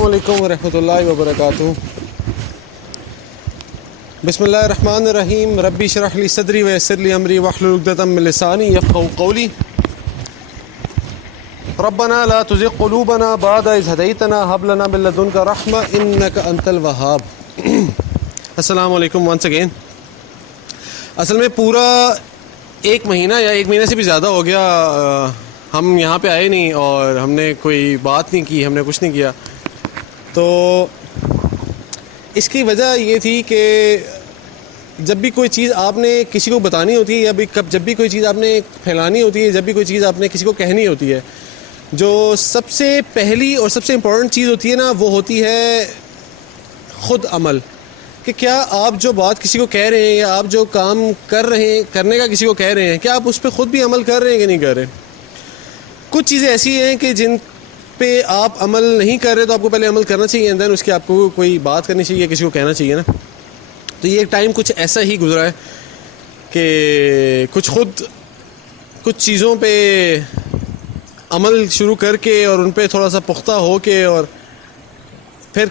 السلام علیکم ورحمۃ اللہ وبرکاتہ۔ بسم اللہ الرحمن الرحیم۔ ربی اشرح لی صدری ویسر لی امری واحلل عقدۃ من لسانی یفقہوا قولی۔ ربنا لا تزغ قلوبنا بعد اذ ہدیتنا ہب لنا من لدنک رحمۃ انک انت الوہاب۔ السلام علیکم ونس اگین۔ اصل میں پورا ایک مہینہ یا ایک مہینے سے بھی زیادہ ہو گیا ہم یہاں پہ آئے نہیں اور ہم نے کوئی بات نہیں کی، ہم نے کچھ نہیں کیا۔ تو اس کی وجہ یہ تھی کہ جب بھی کوئی چیز آپ نے کسی کو بتانی ہوتی ہے یا جب بھی کوئی چیز آپ نے پھیلانی ہوتی ہے، جب بھی کوئی چیز آپ نے کسی کو کہنی ہوتی ہے، جو سب سے پہلی اور سب سے امپورٹنٹ چیز ہوتی ہے نا، وہ ہوتی ہے خود عمل۔ کہ کیا آپ جو بات کسی کو کہہ رہے ہیں یا آپ جو کام کرنے کا کسی کو کہہ رہے ہیں، کیا آپ اس پہ خود بھی عمل کر رہے ہیں کہ نہیں کر رہے؟ کچھ چیزیں ایسی ہیں کہ جن پہ آپ عمل نہیں کر رہے تو آپ کو پہلے عمل کرنا چاہیے، دین اس کی آپ کو کوئی بات کرنی چاہیے، کسی کو کہنا چاہیے نا۔ تو یہ ایک ٹائم کچھ ایسا ہی گزرا ہے کہ کچھ چیزوں پہ عمل شروع کر کے اور ان پہ تھوڑا سا پختہ ہو کے اور پھر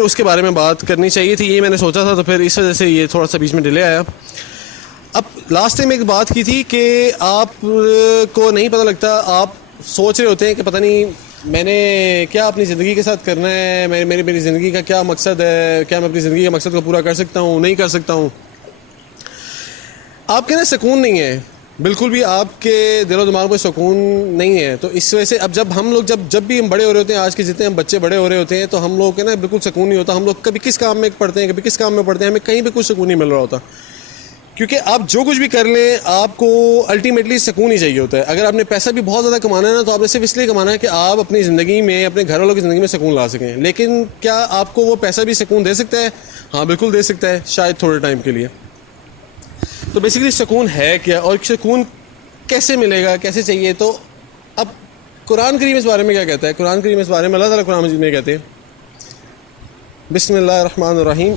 اس کے بارے میں بات کرنی چاہیے تھی، یہ میں نے سوچا تھا، تو پھر اس وجہ سے یہ تھوڑا سا بیچ میں ڈیلے آیا۔ اب لاسٹ ٹائم ایک بات کی تھی کہ آپ کو نہیں پتہ لگتا، آپ سوچ رہے ہوتے ہیں کہ پتہ نہیں میں نے کیا اپنی زندگی کے ساتھ کرنا ہے، میری زندگی کا کیا مقصد ہے، کیا میں اپنی زندگی کے مقصد کو پورا کر سکتا ہوں، نہیں کر سکتا ہوں۔ آپ کے نا سکون نہیں ہے، بالکل بھی آپ کے دل و دماغ میں سکون نہیں ہے۔ تو اس وجہ سے اب جب بھی ہم بڑے ہو رہے ہوتے ہیں، آج کے جتنے ہم بچے بڑے ہو رہے ہوتے ہیں، تو ہم لوگوں کے نا بالکل سکون نہیں ہوتا۔ ہم لوگ کبھی کس کام میں پڑھتے ہیں، کبھی کس کام میں پڑھتے ہیں، ہمیں کہیں پہ کچھ سکون نہیں مل رہا ہوتا، کیونکہ آپ جو کچھ بھی کر لیں آپ کو الٹیمیٹلی سکون ہی چاہیے ہوتا ہے۔ اگر آپ نے پیسہ بھی بہت زیادہ کمانا ہے نا، تو آپ نے صرف اس لیے کمانا ہے کہ آپ اپنی زندگی میں، اپنے گھر والوں کی زندگی میں سکون لا سکیں۔ لیکن کیا آپ کو وہ پیسہ بھی سکون دے سکتا ہے؟ ہاں بالکل دے سکتا ہے، شاید تھوڑے ٹائم کے لیے۔ تو بیسیکلی سکون ہے کیا اور سکون کیسے ملے گا، کیسے چاہیے؟ تو اب قرآن کریم اس بارے میں کیا کہتا ہے؟ قرآن کریم اس بارے میں اللہ تعالیٰ قرآن مجید میں کہتے ہیں، بسم اللہ الرحمن الرحیم،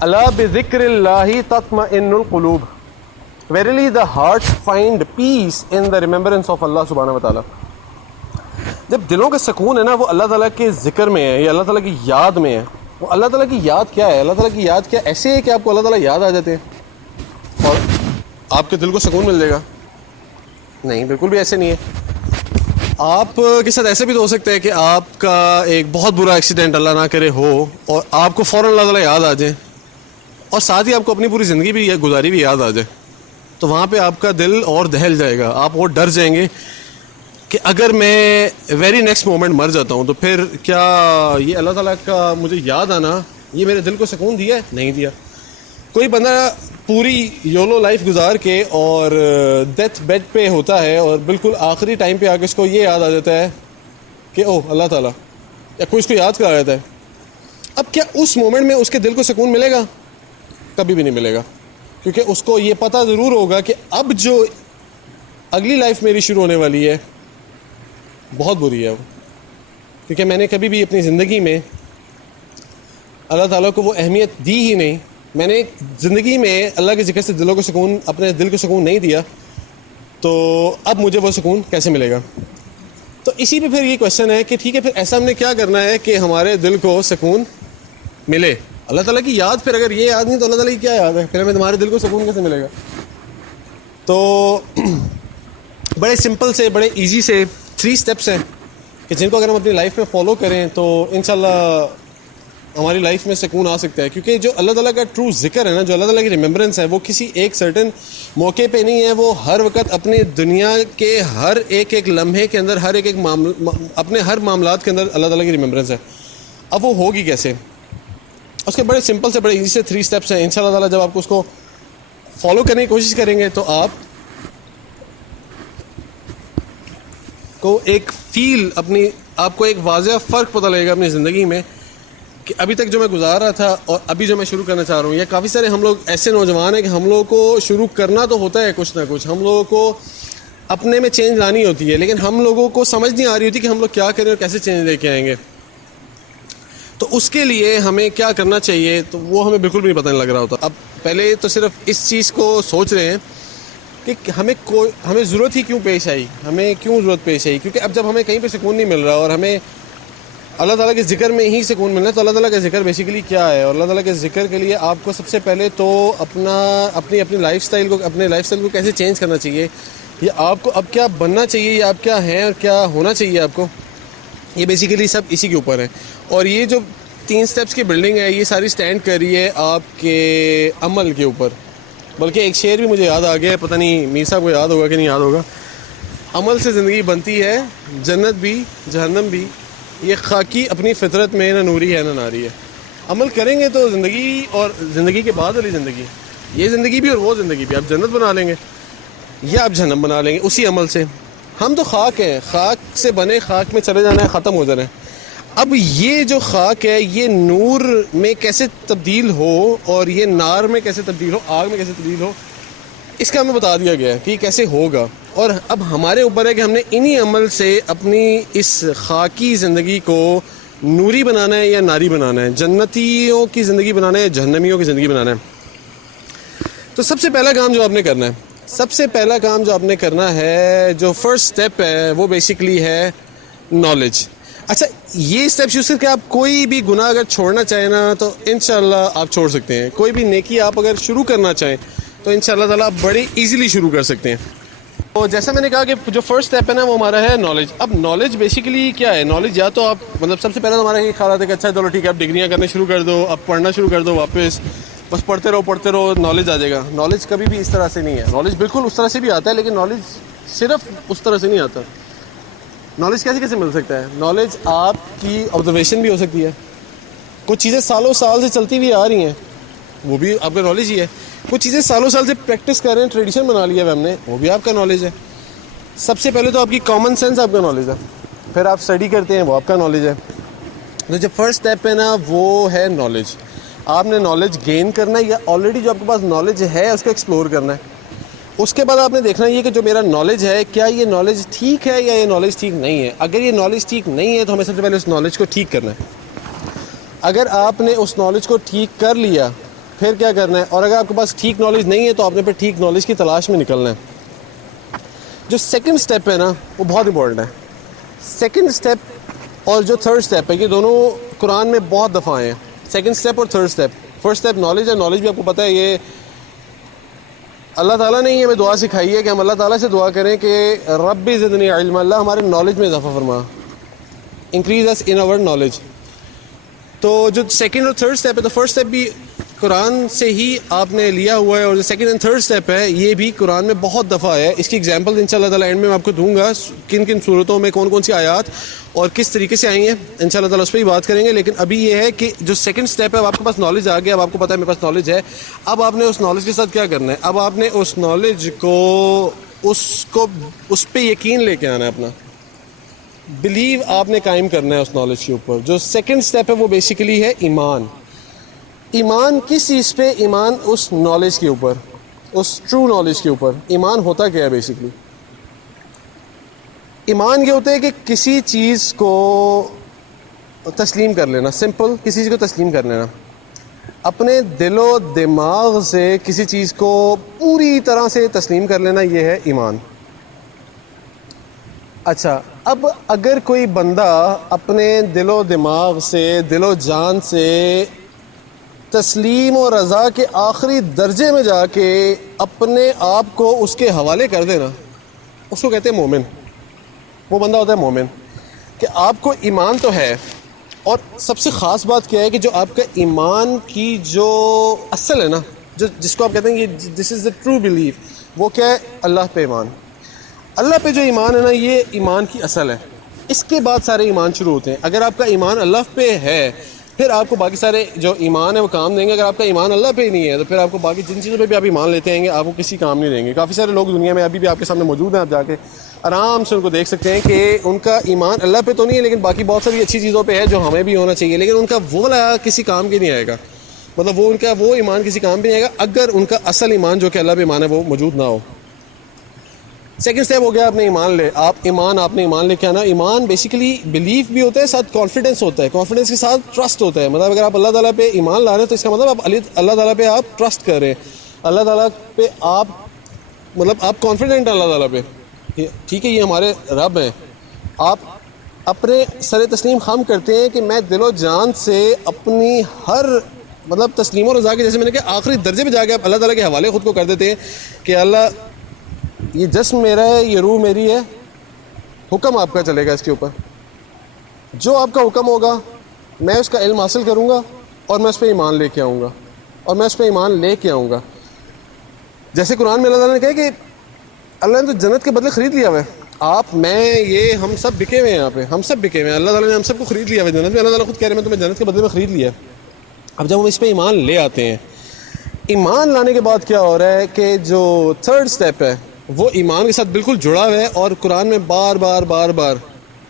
اللہ بذکر اللہ تطمئن القلوب، verily the hearts find peace in the remembrance of اللہ سبحانہ وتعالیٰ۔ جب دلوں کا سکون ہے نا، وہ اللہ تعالیٰ کے ذکر میں ہے یا اللہ تعالیٰ کی یاد میں ہے۔ وہ اللہ تعالیٰ کی یاد کیا ہے؟ اللہ تعالیٰ کی یاد کیا ایسے ہے کہ آپ کو اللہ تعالیٰ یاد آ جاتے ہیں اور آپ کے دل کو سکون مل جائے گا؟ نہیں، بالکل بھی ایسے نہیں ہے۔ آپ کے ساتھ ایسا بھی تو ہو سکتا ہے کہ آپ کا ایک بہت برا ایکسیڈنٹ اللہ نہ کرے ہو اور آپ کو فوراً اللہ تعالیٰ یاد آ جائے اور ساتھ ہی آپ کو اپنی پوری زندگی بھی گزاری بھی یاد آ جائے، تو وہاں پہ آپ کا دل اور دہل جائے گا، آپ اور ڈر جائیں گے کہ اگر میں ویری نیکسٹ مومنٹ مر جاتا ہوں تو پھر کیا یہ اللہ تعالیٰ کا مجھے یاد آنا یہ میرے دل کو سکون دیا ہے؟ نہیں دیا۔ کوئی بندہ پوری یولو لائف گزار کے اور ڈیتھ بیڈ پہ ہوتا ہے اور بالکل آخری ٹائم پہ آ کے اس کو یہ یاد آ جاتا ہے کہ اوہ اللہ تعالیٰ، یا کوئی اس کو یاد کرا جاتا ہے، اب کیا اس مومنٹ میں اس کے دل کو سکون ملے گا؟ کبھی بھی نہیں ملے گا، کیونکہ اس کو یہ پتہ ضرور ہوگا کہ اب جو اگلی لائف میری شروع ہونے والی ہے بہت بری ہے وہ، کیونکہ میں نے کبھی بھی اپنی زندگی میں اللہ تعالیٰ کو وہ اہمیت دی ہی نہیں۔ میں نے زندگی میں اللہ کے ذکر سے اپنے دل کو سکون نہیں دیا، تو اب مجھے وہ سکون کیسے ملے گا؟ تو اسی پہ پھر یہ کویشچن ہے کہ ٹھیک ہے، پھر ایسا ہم نے کیا کرنا ہے کہ ہمارے دل کو سکون ملے؟ اللہ تعالیٰ کی یاد، پھر اگر یہ یاد نہیں تو اللہ تعالیٰ کی کیا یاد ہے؟ پھر ہمیں تمہارے دل کو سکون کیسے ملے گا؟ تو بڑے سمپل سے، بڑے ایزی سے 3 اسٹیپس ہیں کہ جن کو اگر ہم اپنی لائف میں فالو کریں تو انشاءاللہ ہماری لائف میں سکون آ سکتا ہے۔ کیونکہ جو اللہ تعالیٰ کا ٹرو ذکر ہے نا، جو اللہ تعالیٰ کی ریممبرنس ہے، وہ کسی ایک سرٹن موقع پہ نہیں ہے، وہ ہر وقت اپنی دنیا کے ہر ایک لمحے کے اندر، اپنے ہر معاملات کے اندر اللہ تعالیٰ کی ریممبرنس ہے۔ اب وہ ہوگی کیسے؟ اس کے بڑے سمپل سے، بڑے ایزی سے 3 اسٹیپس ہیں۔ انشاءاللہ تعالیٰ جب آپ اس کو فالو کرنے کی کوشش کریں گے تو آپ کو ایک آپ کو ایک واضح فرق پتہ لگے گا اپنی زندگی میں کہ ابھی تک جو میں گزار رہا تھا اور ابھی جو میں شروع کرنا چاہ رہا ہوں۔ یا کافی سارے ہم لوگ ایسے نوجوان ہیں کہ ہم لوگوں کو شروع کرنا تو ہوتا ہے کچھ نہ کچھ، ہم لوگوں کو اپنے میں چینج لانی ہوتی ہے، لیکن ہم لوگوں کو سمجھ نہیں آ رہی ہوتی کہ ہم لوگ کیا کریں اور کیسے چینج لے کے آئیں گے۔ تو اس کے لیے ہمیں کیا کرنا چاہیے، تو وہ ہمیں بالکل بھی پتہ نہیں لگ رہا ہوتا۔ اب پہلے تو صرف اس چیز کو سوچ رہے ہیں کہ ہمیں ضرورت ہی کیوں پیش آئی، ہمیں کیوں ضرورت پیش آئی؟ کیونکہ اب جب ہمیں کہیں پہ سکون نہیں مل رہا اور ہمیں اللہ تعالیٰ کے ذکر میں ہی سکون ملنا ہے. تو اللہ تعالیٰ کا ذکر بیسیکلی کیا ہے؟ اور اللہ تعالیٰ کے ذکر کے لیے آپ کو سب سے پہلے تو اپنی لائف سٹائل کو کیسے چینج کرنا چاہیے, یا آپ کو اب کیا بننا چاہیے, یا آپ کیا ہیں اور کیا ہونا چاہیے آپ کو, یہ بیسیکلی سب اسی کے اوپر ہے. اور یہ جو 3 سٹیپس کی بلڈنگ ہے یہ ساری سٹینڈ کر رہی ہے آپ کے عمل کے اوپر. بلکہ ایک شعر بھی مجھے یاد آ گیا ہے, پتہ نہیں میر صاحب کو یاد ہوگا کہ نہیں یاد ہوگا. عمل سے زندگی بنتی ہے, جنت بھی جہنم بھی, یہ خاکی اپنی فطرت میں نہ نوری ہے نہ ناری ہے. عمل کریں گے تو زندگی, اور زندگی کے بعد والی زندگی, یہ زندگی بھی اور وہ زندگی بھی, آپ جنت بنا لیں گے یا آپ جہنم بنا لیں گے اسی عمل سے. ہم تو خاک ہیں, خاک سے بنے, خاک میں چلے جانا ہے, ختم ہو جانا ہے. اب یہ جو خاک ہے یہ نور میں کیسے تبدیل ہو اور یہ نار میں کیسے تبدیل ہو, آگ میں کیسے تبدیل ہو, اس کا ہمیں بتا دیا گیا ہے کہ یہ کیسے ہوگا. اور اب ہمارے اوپر ہے کہ ہم نے انہی عمل سے اپنی اس خاکی زندگی کو نوری بنانا ہے یا ناری بنانا ہے, جنتیوں کی زندگی بنانا ہے یا جہنمیوں کی زندگی بنانا ہے. تو سب سے پہلا کام جو آپ نے کرنا ہے, جو فرسٹ سٹیپ ہے وہ بیسیکلی ہے نالج. اچھا, یہ اسٹیپس یوز کر کے آپ کوئی بھی گناہ اگر چھوڑنا چاہیں نا تو انشاءاللہ آپ چھوڑ سکتے ہیں. کوئی بھی نیکی آپ اگر شروع کرنا چاہیں تو انشاءاللہ تعالیٰ آپ بڑی ایزیلی شروع کر سکتے ہیں. تو جیسا میں نے کہا کہ جو فرسٹ اسٹیپ ہے نا وہ ہمارا ہے نالج. اب نالج بیسیکلی کیا ہے؟ نالج یا تو آپ سب سے پہلے تو ہمارا یہ خیال آتا ہے کہ اچھا چلو ٹھیک ہے آپ ڈگریاں کرنے شروع کر دو, آپ پڑھنا شروع کر دو, واپس بس پڑھتے رہو نالج آ جائے گا. نالج کبھی بھی اس طرح سے نہیں ہے. نالج بالکل اس طرح سے بھی آتا ہے, لیکن نالج صرف اس طرح سے نہیں آتا. نالج کیسے مل سکتا ہے؟ نالج آپ کی آبزرویشن بھی ہو سکتی ہے. کچھ چیزیں سالوں سال سے چلتی ہوئی آ رہی ہیں, وہ بھی آپ کا نالج ہی ہے. کچھ چیزیں سالوں سال سے پریکٹس کر رہے ہیں, ٹریڈیشن بنا لیا ہے ہم نے, وہ بھی آپ کا نالج ہے. سب سے پہلے تو آپ کی کامن سینس آپ کا نالج ہے, پھر آپ اسٹڈی کرتے ہیں وہ آپ کا نالج ہے. تو جو فرسٹ اسٹیپ ہے نا وہ ہے نالج. آپ نے نالج گین کرنا ہے, یا آلریڈی جو آپ کے پاس نالج ہے اس کو ایکسپلور کرنا ہے. اس کے بعد آپ نے دیکھنا یہ کہ جو میرا نالج ہے کیا یہ نالج ٹھیک ہے یا یہ نالج ٹھیک نہیں ہے. اگر یہ نالج ٹھیک نہیں ہے تو ہمیں سب سے پہلے اس نالج کو ٹھیک کرنا ہے. اگر آپ نے اس نالج کو ٹھیک کر لیا پھر کیا کرنا ہے, اور اگر آپ کے پاس ٹھیک نالج نہیں ہے تو آپ نے پھر ٹھیک نالج کی تلاش میں نکلنا ہے. جو سیکنڈ اسٹیپ ہے نا وہ بہت امپورٹنٹ ہے. سیکنڈ اسٹیپ اور جو تھرڈ اسٹیپ ہے یہ دونوں قرآن میں بہت دفعہ آئے ہیں, سیکنڈ اسٹیپ اور third step. First step knowledge ہے, نالج بھی آپ کو پتہ ہے یہ اللہ تعالیٰ نے ہی ہمیں دعا سکھائی ہے کہ ہم اللہ تعالیٰ سے دعا کریں کہ رب زدنی علم, اللہ ہمارے نالج میں اضافہ فرما, increase us in our knowledge. تو جو سیکنڈ اور تھرڈ اسٹیپ ہے, تو فرسٹ اسٹیپ بھی قرآن سے ہی آپ نے لیا ہوا ہے, اور جو سیکنڈ اینڈ تھرڈ اسٹیپ ہے یہ بھی قرآن میں بہت دفعہ ہے. اس کی ایگزامپل ان شاء اللہ تعالیٰ اینڈ میں آپ کو دوں گا, کن کن صورتوں میں کون سی آیات اور کس طریقے سے آئی ہیں, ان شاء اللہ تعالیٰ اس پہ ہی بات کریں گے. لیکن ابھی یہ ہے کہ جو سیکنڈ اسٹیپ ہے, اب آپ کے پاس نالج آ گیا, اب آپ کو پتہ ہے میرے پاس نالج ہے, اب آپ نے اس نالج کے ساتھ کیا کرنا ہے, اب آپ نے اس نالج کو اس پہ یقین لے کے آنا ہے, اپنا بلیو آپ نے قائم کرنا ہے اس نالج کے اوپر. جو سیکنڈ اسٹیپ ہے وہ بیسیکلی ہے ایمان. ایمان کس چیز پہ؟ ایمان اس نالج کے اوپر, اس ٹرو نالج کے اوپر. ایمان ہوتا کیا ہے بیسیکلی؟ ایمان یہ ہوتا ہے کہ کسی چیز کو تسلیم کر لینا, سمپل کسی چیز کو تسلیم کر لینا, اپنے دل و دماغ سے کسی چیز کو پوری طرح سے تسلیم کر لینا, یہ ہے ایمان. اچھا, اب اگر کوئی بندہ اپنے دل و دماغ سے, دل و جان سے تسلیم و رضا کے آخری درجے میں جا کے اپنے آپ کو اس کے حوالے کر دینا, اس کو کہتے ہیں مومن. وہ بندہ ہوتا ہے مومن. کہ آپ کو ایمان تو ہے, اور سب سے خاص بات کیا ہے کہ جو آپ کا ایمان کی جو اصل ہے نا, جس کو آپ کہتے ہیں کہ دس از دا ٹرو بلیف, وہ کیا ہے؟ اللہ پہ ایمان. اللہ پہ جو ایمان ہے نا یہ ایمان کی اصل ہے. اس کے بعد سارے ایمان شروع ہوتے ہیں. اگر آپ کا ایمان اللہ پہ ہے پھر آپ کو باقی سارے جو ایمان ہے وہ کام دیں گے. اگر آپ کا ایمان اللہ پہ ہی نہیں ہے تو پھر آپ کو باقی جن چیزوں پہ بھی آپ ایمان لیتے ہیں آپ کو کسی کام نہیں دیں گے. کافی سارے لوگ دنیا میں ابھی بھی آپ کے سامنے موجود ہیں, آپ جا کے آرام سے ان کو دیکھ سکتے ہیں کہ ان کا ایمان اللہ پہ تو نہیں ہے, لیکن باقی بہت ساری اچھی چیزوں پہ ہے جو ہمیں بھی ہونا چاہیے, لیکن ان کا وہ والا کسی کام کے نہیں آئے گا. مطلب وہ ان کا وہ ایمان کسی کام پہ نہیں آئے گا اگر ان کا اصل ایمان جو کہ اللہ پہ ایمان ہے وہ موجود نہ ہو. سیکنڈ اسٹیپ ہو گیا آپ نے ایمان لے کے آنا. ایمان بیسیکلی بلیف بھی ہوتا ہے, ساتھ کانفیڈنس ہوتا ہے, کانفیڈنس کے ساتھ ٹرسٹ ہوتا ہے. مطلب اگر آپ اللہ تعالیٰ پہ ایمان لا رہے ہیں تو اس کا مطلب آپ اللہ تعالیٰ پہ آپ ٹرسٹ کر رہے ہیں, اللہ تعالیٰ پہ آپ مطلب آپ کانفیڈنٹ ہیں اللہ تعالیٰ پہ, ٹھیک ہے یہ ہمارے رب ہیں. آپ اپنے سر تسلیم خم کرتے ہیں کہ میں دل و جان سے اپنی ہر مطلب تسلیم و رضا کے، جیسے میں نے کہا آخری درجے پہ جا کے آپ اللہ تعالیٰ کے حوالے خود کو کر دیتے ہیں کہ اللہ یہ جسم میرا ہے، یہ روح میری ہے، حکم آپ کا چلے گا اس کے اوپر، جو آپ کا حکم ہوگا میں اس کا علم حاصل کروں گا اور میں اس پہ ایمان لے کے آؤں گا، اور میں اس پہ ایمان لے کے آؤں گا. جیسے قرآن میں اللہ تعالیٰ نے کہا کہ اللہ نے تو جنت کے بدلے خرید لیا ہوا ہے. آپ میں یہ ہم سب بکے ہوئے ہیں، یہاں پہ ہم سب بکے ہوئے ہیں، اللہ تعالیٰ نے ہم سب کو خرید لیا ہوا ہے جنت میں. اللہ تعالیٰ خود کہہ رہے ہیں میں تمہیں جنت کے بدلے میں خرید لیا. اب جب ہم اس پہ ایمان لے آتے ہیں، ایمان لانے کے بعد کیا ہو رہا ہے کہ جو تھرڈ سٹیپ ہے وہ ایمان کے ساتھ بالکل جڑا ہوا ہے. اور قرآن میں بار بار بار بار،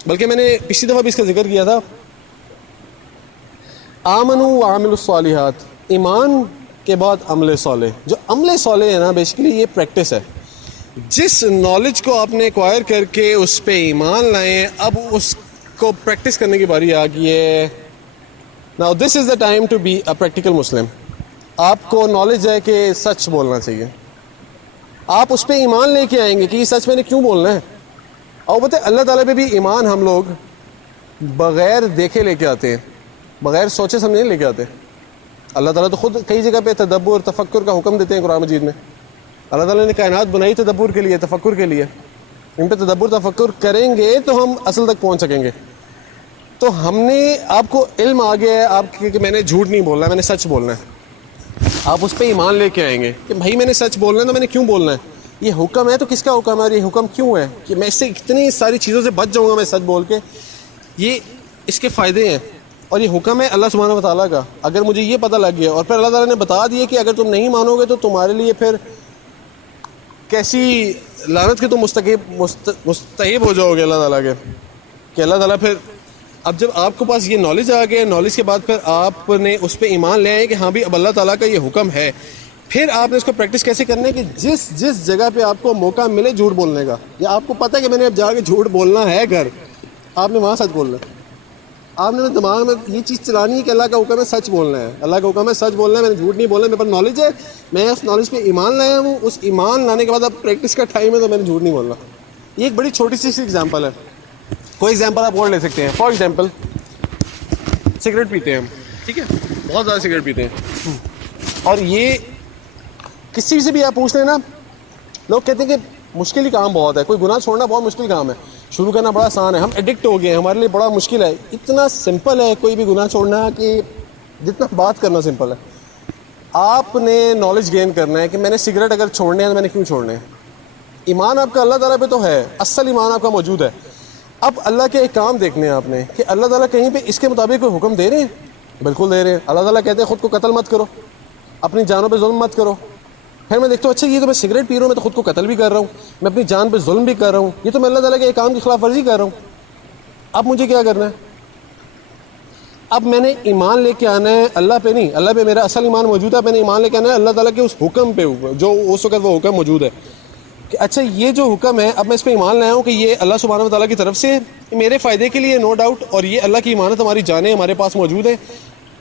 بلکہ میں نے پچھلی دفعہ بھی اس کا ذکر کیا تھا، آمنوا وعملوا الصالحات، ایمان کے بعد عمل صالح. جو عمل صالح ہے نا بیسیکلی یہ پریکٹس ہے. جس نالج کو آپ نے ایکوائر کر کے اس پہ ایمان لائیں، اب اس کو پریکٹس کرنے کی باری آ گئی ہے. Now this is the time to be a practical Muslim. آپ کو نالج ہے کہ سچ بولنا چاہیے، آپ اس پہ ایمان لے کے آئیں گے کہ یہ سچ میں نے کیوں بولنا ہے. اور بتائیں اللہ تعالیٰ پہ بھی ایمان ہم لوگ بغیر دیکھے لے کے آتے ہیں، بغیر سوچے سمجھے لے کے آتے ہیں. اللہ تعالیٰ تو خود کئی جگہ پہ تدبر تفکر کا حکم دیتے ہیں قرآن مجید میں. اللہ تعالیٰ نے کائنات بنائی تدبر کے لیے، تفکر کے لیے. ان پہ تدبر تفکر کریں گے تو ہم اصل تک پہنچ سکیں گے. تو ہم نے آپ کو علم آ گیا ہے آپ کہ میں نے جھوٹ نہیں بولنا ہے، میں نے سچ بولنا ہے. آپ اس پہ ایمان لے کے آئیں گے کہ بھائی میں نے سچ بولنا ہے تو میں نے کیوں بولنا ہے. یہ حکم ہے تو کس کا حکم ہے اور یہ حکم کیوں ہے کہ میں اس سے اتنی ساری چیزوں سے بچ جاؤں گا میں سچ بول کے. یہ اس کے فائدے ہیں اور یہ حکم ہے اللہ سبحانہ و تعالیٰ کا. اگر مجھے یہ پتہ لگ گیا اور پھر اللہ تعالیٰ نے بتا دیا کہ اگر تم نہیں مانو گے تو تمہارے لیے پھر کیسی لعنت کے تم مستحب ہو جاؤ گے اللہ تعالیٰ کے، کہ اللہ تعالیٰ پھر اب جب آپ کے پاس یہ نالج آ گیا، نالج کے بعد پھر آپ نے اس پہ ایمان لے آئے کہ ہاں بھی اب اللہ تعالیٰ کا یہ حکم ہے. پھر آپ نے اس کو پریکٹس کیسے کرنا ہے کہ جس جگہ پہ آپ کو موقع ملے جھوٹ بولنے کا، یا آپ کو پتہ ہے کہ میں نے اب جا کے جھوٹ بولنا ہے گھر، آپ نے وہاں سچ بولنا ہے. آپ نے دماغ میں یہ چیز چلانی ہے کہ اللہ کا حکم ہے سچ بولنا ہے، اللہ کا حکم ہے سچ بولنا ہے، میں نے جھوٹ نہیں بولنا. میرے پاس نالج ہے، میں اس نالج پہ ایمان لایا ہوں، اس ایمان لانے کے بعد اب پریکٹس کا ٹائم ہے تو میں نے جھوٹ نہیں بولنا. یہ ایک بڑی چھوٹی سی ایگزامپل ہے. کوئی ایگزامپل آپ اور لے سکتے ہیں. فار ایگزامپل سگریٹ پیتے ہیں ہم، ٹھیک ہے، بہت زیادہ سگریٹ پیتے ہیں، اور یہ کسی سے بھی آپ پوچھ لیں نا، لوگ کہتے ہیں کہ مشکل ہی کام بہت ہے، کوئی گناہ چھوڑنا بہت مشکل کام ہے، شروع کرنا بڑا آسان ہے، ہم ایڈکٹ ہو گئے ہیں، ہمارے لیے بڑا مشکل ہے. اتنا سمپل ہے کوئی بھی گناہ چھوڑنا کہ جتنا بات کرنا سمپل ہے. آپ نے نالج گین کرنا ہے کہ میں نے سگریٹ اگر چھوڑنے ہیں تو میں نے کیوں چھوڑنے ہیں. ایمان آپ کا اللہ تعالیٰ پہ تو ہے، اصل ایمان آپ کا موجود ہے. اب اللہ کے ایک کام دیکھنے ہیں آپ نے کہ اللہ تعالیٰ کہیں پہ اس کے مطابق کوئی حکم دے رہے ہیں، بالکل دے رہے ہیں. اللہ تعالیٰ کہتے ہیں خود کو قتل مت کرو، اپنی جانوں پہ ظلم مت کرو. پھر میں دیکھتا ہوں اچھا یہ تو میں سگریٹ پی رہا ہوں، میں تو خود کو قتل بھی کر رہا ہوں، میں اپنی جان پہ ظلم بھی کر رہا ہوں، یہ تو میں اللہ تعالیٰ کے ایک کام کی خلاف ورزی کر رہا ہوں. اب مجھے کیا کرنا ہے؟ اب میں نے ایمان لے کے آنا ہے اللہ پہ نہیں، اللہ پہ میرا اصل ایمان موجود ہے. میں نے ایمان لے کے آنا ہے اللہ تعالیٰ کے اس حکم پہ جو اس وقت وہ حکم موجود ہے کہ اچھا یہ جو حکم ہے اب میں اس پہ ایمان لایا ہوں کہ یہ اللہ سبحانہ و تعالیٰ کی طرف سے میرے فائدے کے لیے، نو ڈاؤٹ، اور یہ اللہ کی امانت ہماری جانیں ہمارے پاس موجود ہے.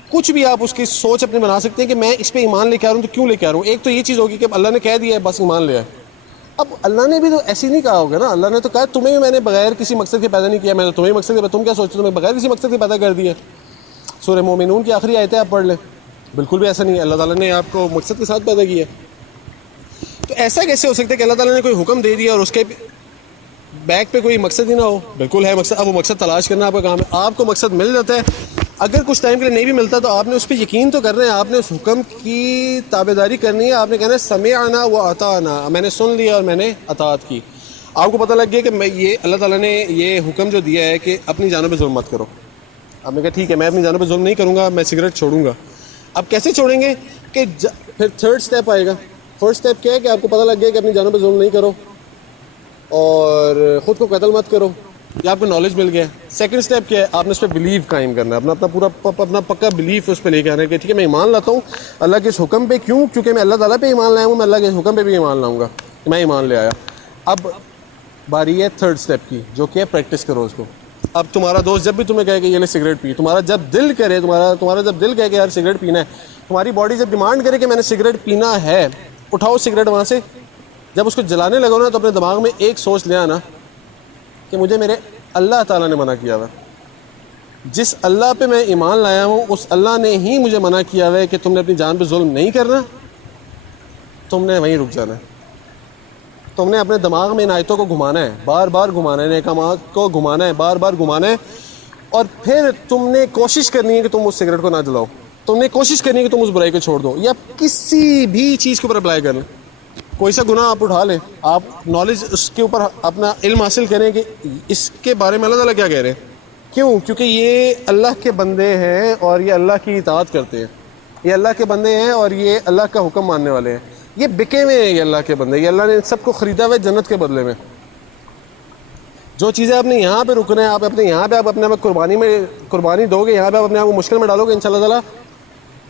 کچھ بھی آپ اس کی سوچ اپنے بنا سکتے ہیں کہ میں اس پہ ایمان لے کے آ رہا ہوں تو کیوں لے کے آ رہا ہوں. ایک تو یہ چیز ہوگی کہ اللہ نے کہہ دیا ہے بس ایمان لے آئے. اب اللہ نے بھی تو ایسی نہیں کہا ہوگا نا، اللہ نے تو کہا تمہیں بھی میں نے بغیر کسی مقصد کے پیدا نہیں کیا، میں نے تمہیں مقصد کے، تم کیا سوچتے تمہیں بغیر کسی مقصد کے پیدا کر دیا. سورہ مومنون کی آخری آیتیں آپ پڑھ لیں، بالکل بھی ایسا نہیں ہے. اللہ تعالیٰ نے آپ کو مقصد کے ساتھ پیدا کیا. تو ایسا کیسے ہو سکتا ہے کہ اللہ تعالیٰ نے کوئی حکم دے دیا اور اس کے بیک پہ کوئی مقصد ہی نہ ہو؟ بالکل ہے مقصد. اب وہ مقصد تلاش کرنا آپ کا کام ہے. آپ کو مقصد مل جاتا ہے، اگر کچھ ٹائم کے لیے نہیں بھی ملتا تو آپ نے اس پہ یقین تو کرنا ہے، آپ نے اس حکم کی تابعداری کرنی ہے. آپ نے کہنا ہے سمعنا و اطعنا، میں نے سن لیا اور میں نے اطاعت کی. آپ کو پتہ لگ گیا کہ میں یہ اللہ تعالیٰ نے یہ حکم جو دیا ہے کہ اپنی جانوں پہ ظلم مت کرو. آپ نے کہا ٹھیک ہے میں اپنی جانوں پہ ظلم نہیں کروں گا، میں سگریٹ چھوڑوں گا. اب کیسے چھوڑیں گے کہ پھر تھرڈ سٹیپ آئے گا. فرسٹ سٹیپ کیا ہے کہ آپ کو پتہ لگ گیا کہ اپنی جانوں پہ ظلم نہیں کرو اور خود کو قتل مت کرو، یہ آپ کو نالج مل گیا. سیکنڈ سٹیپ کیا ہے؟ آپ نے اس پہ بلیو قائم کرنا ہے، اپنا پورا اپنا پکا بلیف اس پہ لے کے آنا ہے کہ ٹھیک ہے میں ایمان لاتا ہوں اللہ کے اس حکم پہ. کیوں؟ کیونکہ میں اللہ تعالیٰ پہ ایمان لایا ہوں، میں اللہ کے حکم پہ بھی ایمان لاؤں گا کہ میں ایمان لے آیا. اب باری ہے تھرڈ سٹیپ کی جو کہ ہے پریکٹس کرو اس کو. اب تمہارا دوست جب بھی تمہیں کہے کہ یہ لے سگریٹ پی، تمہارا جب دل کرے، تمہارا جب دل کہے کہ یار سگریٹ پینا ہے، تمہاری باڈی جب ڈیمانڈ کرے کہ میں نے سگریٹ پینا ہے، اٹھاؤ سگریٹ وہاں سے. جب اس کو جلانے لگو نا تو اپنے دماغ میں ایک سوچ لے آنا کہ مجھے میرے اللہ تعالیٰ نے منع کیا ہوا ہے. جس اللہ پہ میں ایمان لایا ہوں اس اللہ نے ہی مجھے منع کیا ہوا ہے کہ تم نے اپنی جان پہ ظلم نہیں کرنا, تم نے وہیں رک جانا ہے. تم نے اپنے دماغ میں ان آیتوں کو گھمانا ہے, بار بار گھمانا ہے, ان احکامات کو گھمانا ہے, بار بار گھمانا ہے, اور پھر تم نے کوشش کرنی ہے کہ تم اس سگریٹ کو نہ جلاؤ, تم نے کوشش کرنی ہے کہ تم اس برائی کو چھوڑ دو, یا کسی بھی چیز کے اوپر اپلائی کر لیں. کوئی سا گناہ آپ اٹھا لیں, آپ نالج اس کے اوپر اپنا علم حاصل کریں کہ اس کے بارے میں اللہ تعالیٰ کیا کہہ رہے ہیں. کیوں؟ کیونکہ یہ اللہ کے بندے ہیں اور یہ اللہ کی اطاعت کرتے ہیں, یہ اللہ کے بندے ہیں اور یہ اللہ کا حکم ماننے والے ہیں. یہ بکے ہوئے ہیں یہ اللہ کے بندے, یہ اللہ نے سب کو خریدا ہوا ہے جنت کے بدلے میں. جو چیزیں آپ نے یہاں پہ رکنا ہے, آپ اپنے یہاں پہ آپ اپنے آپ قربانی دو گے, یہاں پہ آپ اپنے آپ کو مشکل میں ڈالو گے, انشاءاللہ تعالیٰ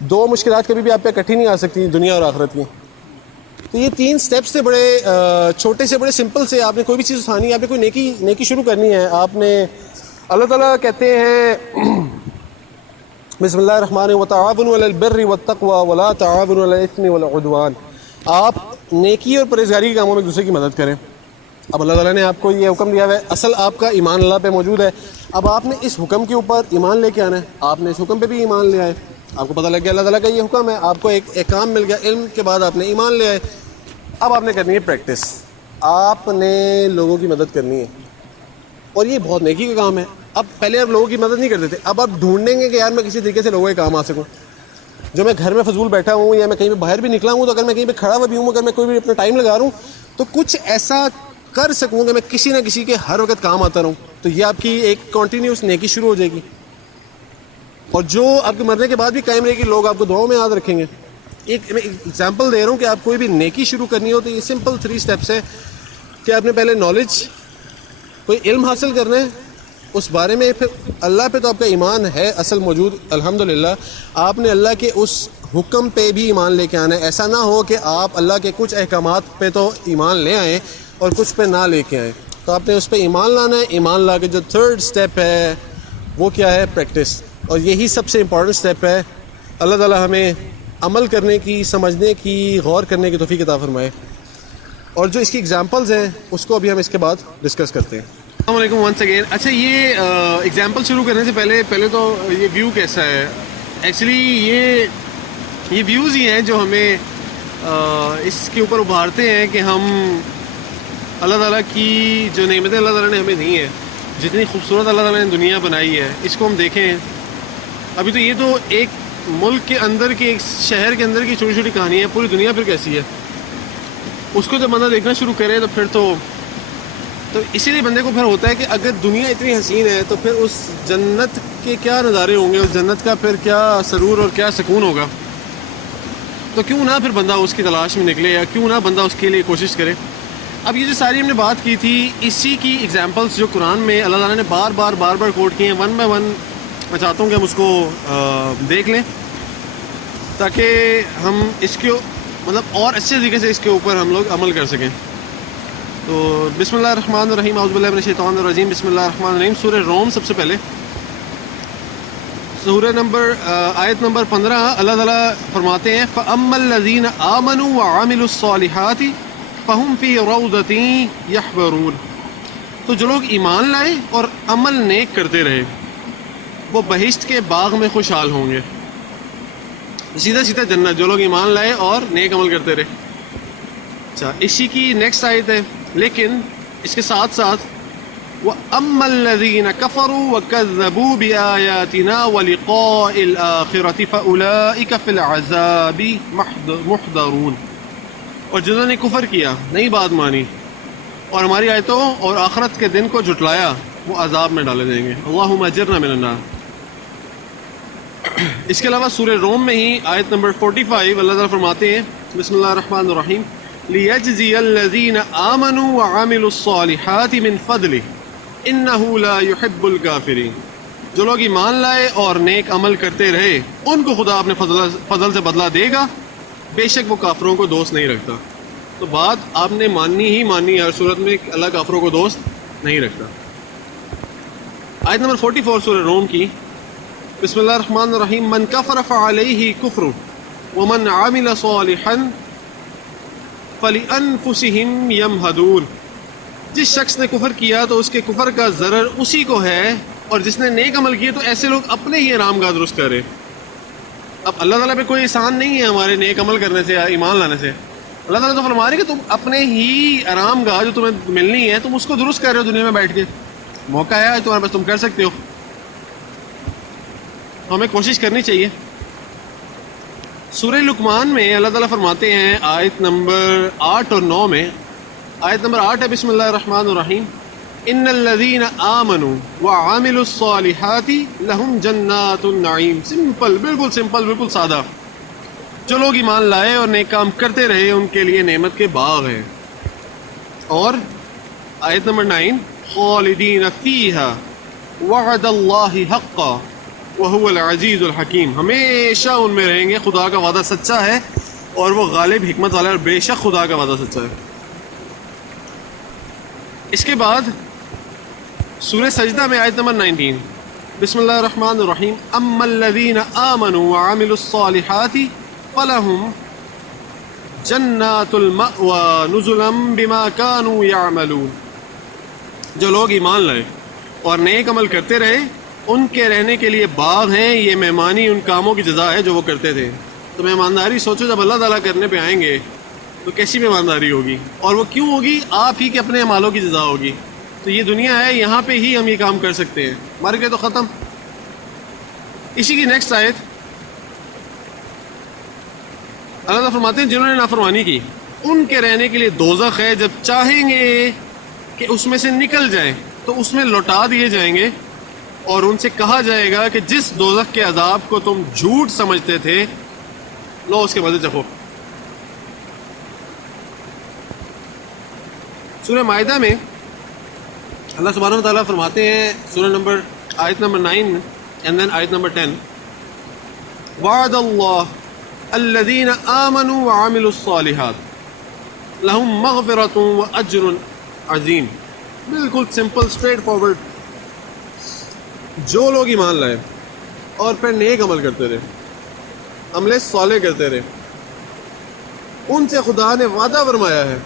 دو مشکلات کبھی بھی آپ پہ اکٹھی نہیں آ سکتی, دنیا اور آخرت کی. تو یہ 3 سٹیپس تھے, بڑے چھوٹے سے بڑے سمپل سے. آپ نے کوئی بھی چیز اٹھانی ہے, آپ نے کوئی نیکی شروع کرنی ہے, آپ نے اللہ تعالیٰ کہتے ہیں بسم اللہ الرحمن الرحیم وتعاونوا علی البر والتقوی ولا تعاونوا علی الاثم والعدوان. آپ نیکی اور پرہیزگاری کے کاموں میں ایک دوسرے کی مدد کریں. اب اللہ تعالیٰ نے آپ کو یہ حکم دیا ہوا ہے, اصل آپ کا ایمان اللہ پہ موجود ہے. اب آپ نے اس حکم کے اوپر ایمان لے کے آنا ہے, آپ نے اس حکم پہ بھی ایمان لے آئے, آپ کو پتہ لگ گیا اللہ تعالیٰ کا یہ حکم ہے, آپ کو ایک کام مل گیا, علم کے بعد آپ نے ایمان لے آئے. اب آپ نے کرنی ہے پریکٹس, آپ نے لوگوں کی مدد کرنی ہے, اور یہ بہت نیکی کا کام ہے. اب پہلے آپ لوگوں کی مدد نہیں کرتے تھے, اب آپ ڈھونڈیں گے کہ یار میں کسی طریقے سے لوگوں کے کام آ سکوں. جو میں گھر میں فضول بیٹھا ہوں یا میں کہیں پہ باہر بھی نکلا ہوں, تو اگر میں کہیں پہ کھڑا ہوا بھی ہوں, اگر میں کوئی بھی اپنا ٹائم لگا رہا ہوں, تو کچھ ایسا کر سکوں کہ میں کسی نہ کسی کے ہر وقت کام آتا رہوں. تو یہ آپ کی ایک کنٹینیوس نیکی شروع ہو جائے گی, اور جو آپ کے مرنے کے بعد بھی قائم رہے گی. لوگ آپ کو دعاؤں میں یاد رکھیں گے. میں ایگزامپل دے رہا ہوں کہ آپ کوئی بھی نیکی شروع کرنی ہو تو یہ سمپل 3 سٹیپس ہے کہ آپ نے پہلے نالج, کوئی علم حاصل کرنا ہے اس بارے میں, پھر اللہ پہ تو آپ کا ایمان ہے اصل موجود الحمدللہ, آپ نے اللہ کے اس حکم پہ بھی ایمان لے کے آنا ہے. ایسا نہ ہو کہ آپ اللہ کے کچھ احکامات پہ تو ایمان لے آئیں اور کچھ پہ نہ لے کے آئیں. تو آپ نے اس پہ ایمان لانا ہے. ایمان لا کے جو 3rd سٹیپ ہے وہ کیا ہے؟ پریکٹس. اور یہی سب سے امپورٹنٹ سٹیپ ہے. اللہ تعالیٰ ہمیں عمل کرنے کی, سمجھنے کی, غور کرنے کی توفیق عطا فرمائے. اور جو اس کی ایگزامپلز ہیں اس کو ابھی ہم اس کے بعد ڈسکس کرتے ہیں. السلام علیکم ونس اگین. اچھا, یہ ایگزامپل شروع کرنے سے پہلے تو یہ ویو کیسا ہے؟ ایکچولی یہ ویوز ہی ہیں جو ہمیں اس کے اوپر ابھارتے ہیں کہ ہم اللہ تعالیٰ کی جو نعمتیں اللہ تعالیٰ نے ہمیں دی ہیں, جتنی خوبصورت اللہ تعالیٰ نے دنیا بنائی ہے, اس کو ہم دیکھیں. ابھی تو یہ تو ایک ملک کے اندر کی, ایک شہر کے اندر کی چھوٹی چھوٹی کہانی ہے. پوری دنیا پھر کیسی ہے اس کو جب بندہ دیکھنا شروع کرے تو پھر تو اسی لیے بندے کو پھر ہوتا ہے کہ اگر دنیا اتنی حسین ہے تو پھر اس جنت کے کیا نظارے ہوں گے, اس جنت کا پھر کیا سرور اور کیا سکون ہوگا. تو کیوں نہ پھر بندہ اس کی تلاش میں نکلے, یا کیوں نہ بندہ اس کے لیے کوشش کرے. اب یہ جو ساری ہم نے بات کی تھی, اسی کی ایگزامپلس جو قرآن میں اللہ تعالیٰ نے بار بار کوٹ کیے ہیں, 1 بائی 1 میں چاہتا ہوں کہ ہم اس کو دیکھ لیں تاکہ ہم اس کے مطلب اور اچھے طریقے سے اس کے اوپر ہم لوگ عمل کر سکیں. تو بسم اللہ الرحمن الرحیم, اعوذ باللہ من الشیطان الرجیم, بسم اللہ الرحمن الرحیم. سورہ روم سب سے پہلے, سورہ آیت نمبر 15. اللہ تعالیٰ فرماتے ہیں فَأَمَّا الَّذِينَ آمَنُوا وَعَمِلُوا الصَّالِحَاتِ فَهُمْ فِي رَوْضَةٍ يَحْبَرُونَ. تو جو لوگ ایمان لائے اور عمل نیک کرتے رہے وہ بہشت کے باغ میں خوشحال ہوں گے. سیدھا جنت, جو لوگ ایمان لائے اور نیک عمل کرتے رہے. اچھا, اسی کی نیکسٹ آیت ہے, لیکن اس کے ساتھ وَأَمَّا الَّذِينَ كَفَرُوا وَكَذَّبُوا بِآيَاتِنَا وَلِقَاءِ الْآخِرَةِ فَأُولَئِكَ فِي الْعَذَابِ مُحْضَرُونَ. اور جنہوں نے کفر کیا, نہیں بات مانی, اور ہماری آیتوں اور آخرت کے دن کو جھٹلایا, وہ عذاب میں ڈالے جائیں گے. اللہم اجرنا من النار. اس کے علاوہ سورہ روم میں ہی آیت نمبر 45 اللہ تعالیٰ فرماتے ہیں بسم اللہ الرحمن الرحیم لِيَجْزِيَ الَّذِينَ آمَنُوا وَعَمِلُوا الصَّالِحَاتِ مِن فَضْلِهِ إِنَّهُ لَا يُحِبُّ الْكَافِرِينَ. جو لوگ ایمان لائے اور نیک عمل کرتے رہے ان کو خدا اپنے فضل سے بدلہ دے گا, بے شک وہ کافروں کو دوست نہیں رکھتا. تو بات آپ نے ماننی ہے ہر صورت میں کہ اللہ کافروں کو دوست نہیں رکھتا. آیت نمبر 44 سورہ روم کی, بسم اللہ الرحمن الرحیم من کفر فعلیہ کفر ومن عمل صالحا فلانفسہم یمہدون. جس شخص نے کفر کیا تو اس کے کفر کا ضرر اسی کو ہے، اور جس نے نیک عمل کیے تو ایسے لوگ اپنے ہی آرام گاہ درست کرے۔ اب اللہ تعالیٰ پہ کوئی احسان نہیں ہے ہمارے نیک عمل کرنے سے یا ایمان لانے سے۔ اللہ تعالیٰ تو فرما رہے کہ تم اپنے ہی آرام گاہ جو تمہیں ملنی ہے تم اس کو درست کر رہے ہو دنیا میں بیٹھ کے، موقع ہے تمہارے پاس، تم کر سکتے ہو، ہمیں کوشش کرنی چاہیے۔ سورہ لقمان میں اللہ تعالیٰ فرماتے ہیں آیت نمبر 8 اور 9 میں، آیت نمبر 8 ہے بسم اللہ الرحمن الرحیم، ان الذین آمنوا وعملوا الصالحات لہم جنات النعیم۔ سمپل، بالکل سمپل، بالکل سادہ۔ جو لوگ ایمان لائے اور نیک کام کرتے رہے ان کے لیے نعمت کے باغ ہیں۔ اور آیت نمبر 9، خالدین فیہا وعد اللہ حقا وہو العزیز الحکیم۔ ہمیشہ ان میں رہیں گے، خدا کا وعدہ سچا ہے اور وہ غالب حکمت والا ہے، اور بے شک خدا کا وعدہ سچا ہے۔ اس کے بعد سورہ سجدہ میں آیت نمبر 19، بسم اللہ الرحمن الرحیم، اما الذین آمنوا وعملوا الصالحات فلہم جنات المأوى نزلا بما كانوا يعملون۔ جو لوگ ایمان لائے اور نیک عمل کرتے رہے ان کے رہنے کے لیے باغ ہیں، یہ مہمانی ان کاموں کی جزا ہے جو وہ کرتے تھے۔ تو مہمانداری سوچو، جب اللہ تعالیٰ کرنے پہ آئیں گے تو کیسی مہمانداری ہوگی، اور وہ کیوں ہوگی؟ آپ ہی کے اپنے اعمالوں کی جزا ہوگی۔ تو یہ دنیا ہے، یہاں پہ ہی ہم یہ کام کر سکتے ہیں، مر گئے تو ختم۔ اسی کی نیکسٹ آیت اللہ تعالیٰ فرماتے ہیں جنہوں نے نافرمانی کی ان کے رہنے کے لیے دوزخ ہے، جب چاہیں گے کہ اس میں سے نکل جائیں تو اس میں لوٹا دیے جائیں گے، اور ان سے کہا جائے گا کہ جس دوزخ کے عذاب کو تم جھوٹ سمجھتے تھے لو اس کے مزے چکھو۔ سورہ مائدہ میں اللہ سبحانہ و تعالیٰ فرماتے ہیں سورہ نمبر آیت نمبر 9 اینڈ دین آیت نمبر 10، وعد اللہ الذین آمنوا وعملوا الصالحات لہم مغفرۃ واجر عظیم۔ بالکل سمپل، اسٹریٹ فارورڈ۔ جو لوگ ایمان لائے اور پھر نیک عمل کرتے رہے، عمل صالح کرتے رہے، ان سے خدا نے وعدہ فرمایا ہے